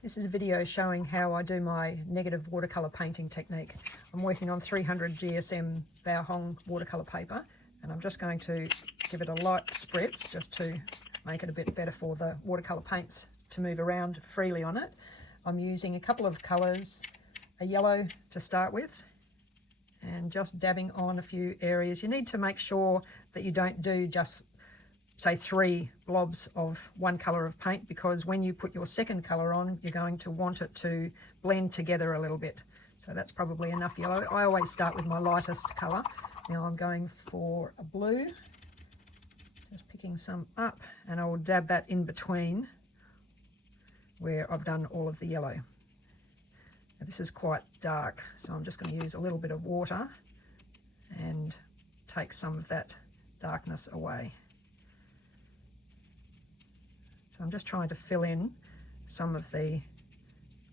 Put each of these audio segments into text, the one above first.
This is a video showing how I do my negative watercolour painting technique. I'm working on 300 GSM Bao Hong watercolour paper, and I'm just going to give it a light spritz just to make it a bit better for the watercolour paints to move around freely on it. I'm using a couple of colours, a yellow to start with, and just dabbing on a few areas. You need to make sure that you don't do just say 3 blobs of one colour of paint, because when you put your second colour on, you're going to want it to blend together a little bit. So that's probably enough yellow. I always start with my lightest colour. Now I'm going for a blue, just picking some up, and I will dab that in between where I've done all of the yellow. Now this is quite dark, so I'm just going to use a little bit of water and take some of that darkness away. So I'm just trying to fill in some of the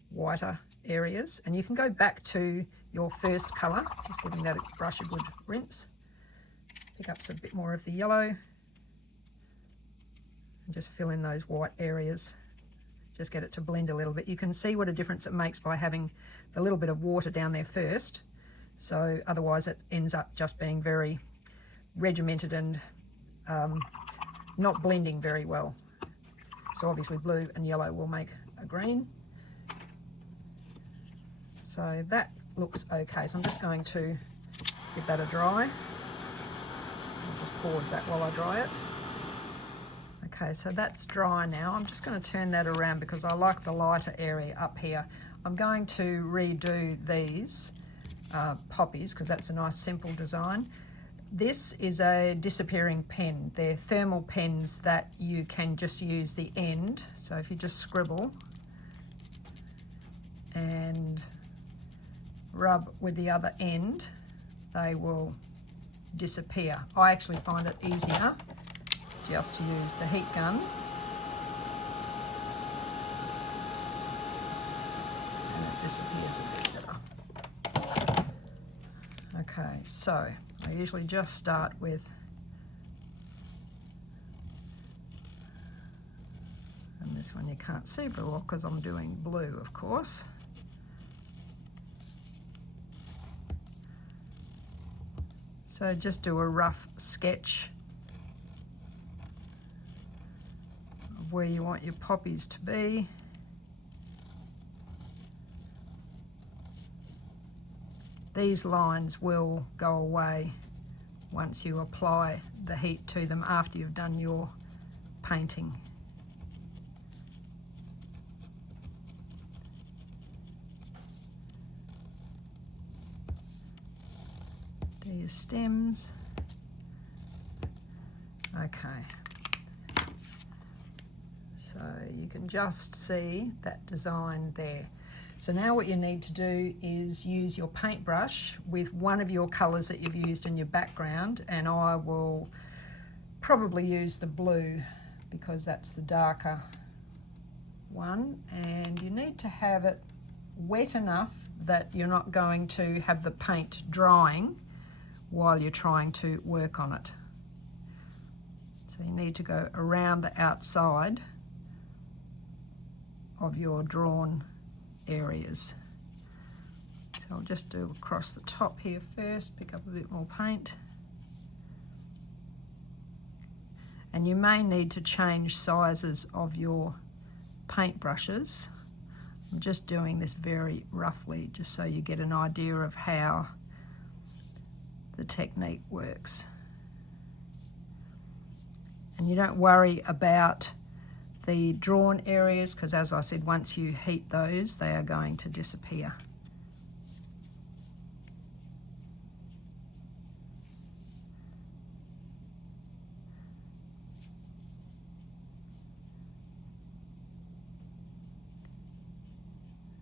whiter areas, and you can go back to your first colour, just giving that brush a good rinse. Pick up a bit more of the yellow and just fill in those white areas. Just get it to blend a little bit. You can see what a difference it makes by having a little bit of water down there first. So otherwise it ends up just being very regimented and not blending very well. So obviously blue and yellow will make a green. So that looks okay. So I'm just going to give that a dry. I'll just pause that while I dry it. Okay, so that's dry now. I'm just going to turn that around because I like the lighter area up here. I'm going to redo these poppies because that's a nice simple design. This is a disappearing pen. They're thermal pens that you can just use the end. So if you just scribble and rub with the other end, they will disappear. I actually find it easier just to use the heat gun. And it disappears a bit better. Okay, so I usually just start with, and this one you can't see very well because I'm doing blue, of course. So just do a rough sketch of where you want your poppies to be. These lines will go away once you apply the heat to them after you've done your painting. Do your stems. Okay. So you can just see that design there. So now what you need to do is use your paintbrush with one of your colours that you've used in your background, and I will probably use the blue because that's the darker one, and you need to have it wet enough that you're not going to have the paint drying while you're trying to work on it. So you need to go around the outside of your drawn areas. So I'll just do across the top here first, pick up a bit more paint. And you may need to change sizes of your paint brushes. I'm just doing this very roughly just so you get an idea of how the technique works. And you don't worry about the drawn areas because, as I said, once you heat those, they are going to disappear.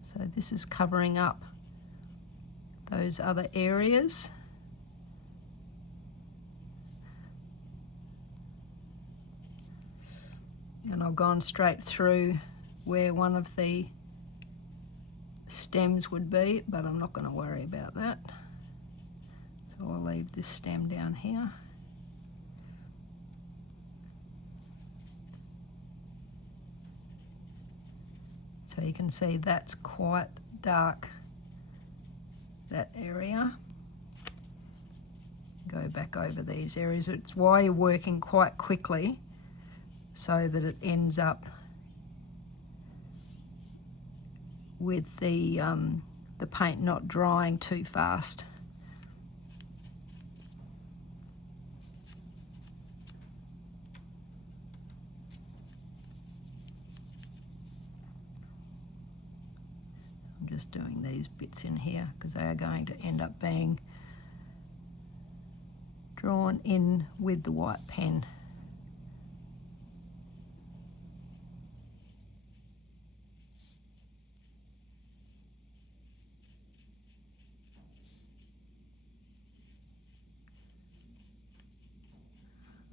So this is covering up those other areas. And I've gone straight through where one of the stems would be, but I'm not going to worry about that. So I'll leave this stem down here. So you can see that's quite dark, that area. Go back over these areas. It's why you're working quite quickly so that it ends up with the paint not drying too fast. I'm just doing these bits in here because they are going to end up being drawn in with the white pen.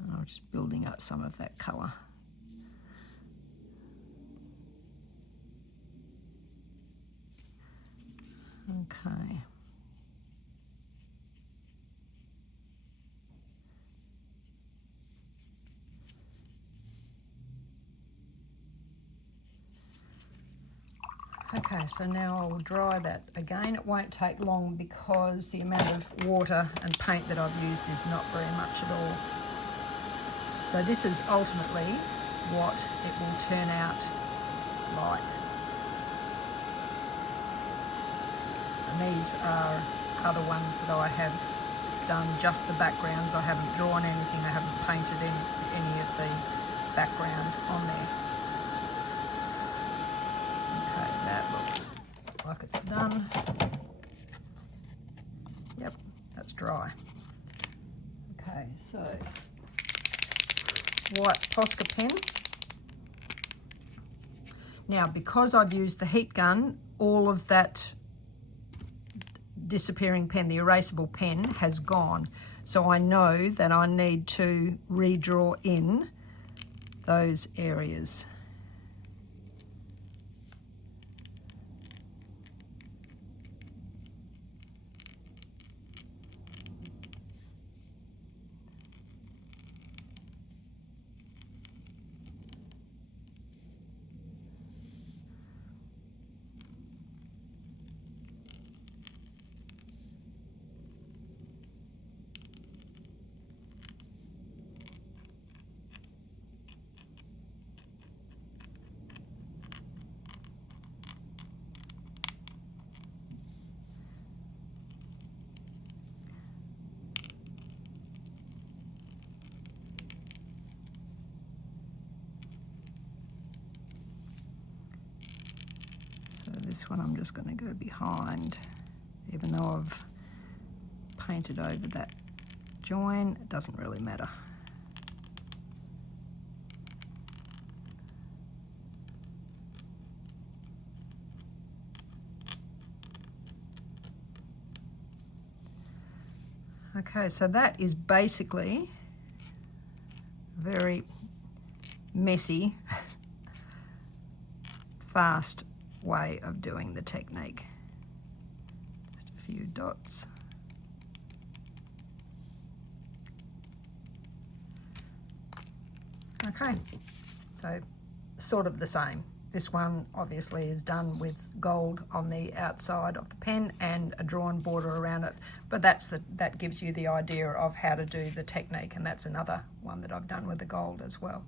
And I'm just building up some of that colour. Okay. Okay, so now I will dry that again. It won't take long because the amount of water and paint that I've used is not very much at all. So this is ultimately what it will turn out like. And these are other ones that I have done just the backgrounds. I haven't drawn anything, I haven't painted any of the background on there. Okay, that looks like it's done. Yep, that's dry. Okay, so white Posca pen. Now, because I've used the heat gun, all of that disappearing pen, the erasable pen, has gone. So I know that I need to redraw in those areas. This one I'm just going to go behind, even though I've painted over that join, it doesn't really matter. Okay, so that is basically a very messy, fast way of doing the technique. Just a few dots. Okay, so sort of the same. This one obviously is done with gold on the outside of the pen and a drawn border around it, but that gives you the idea of how to do the technique, and that's another one that I've done with the gold as well.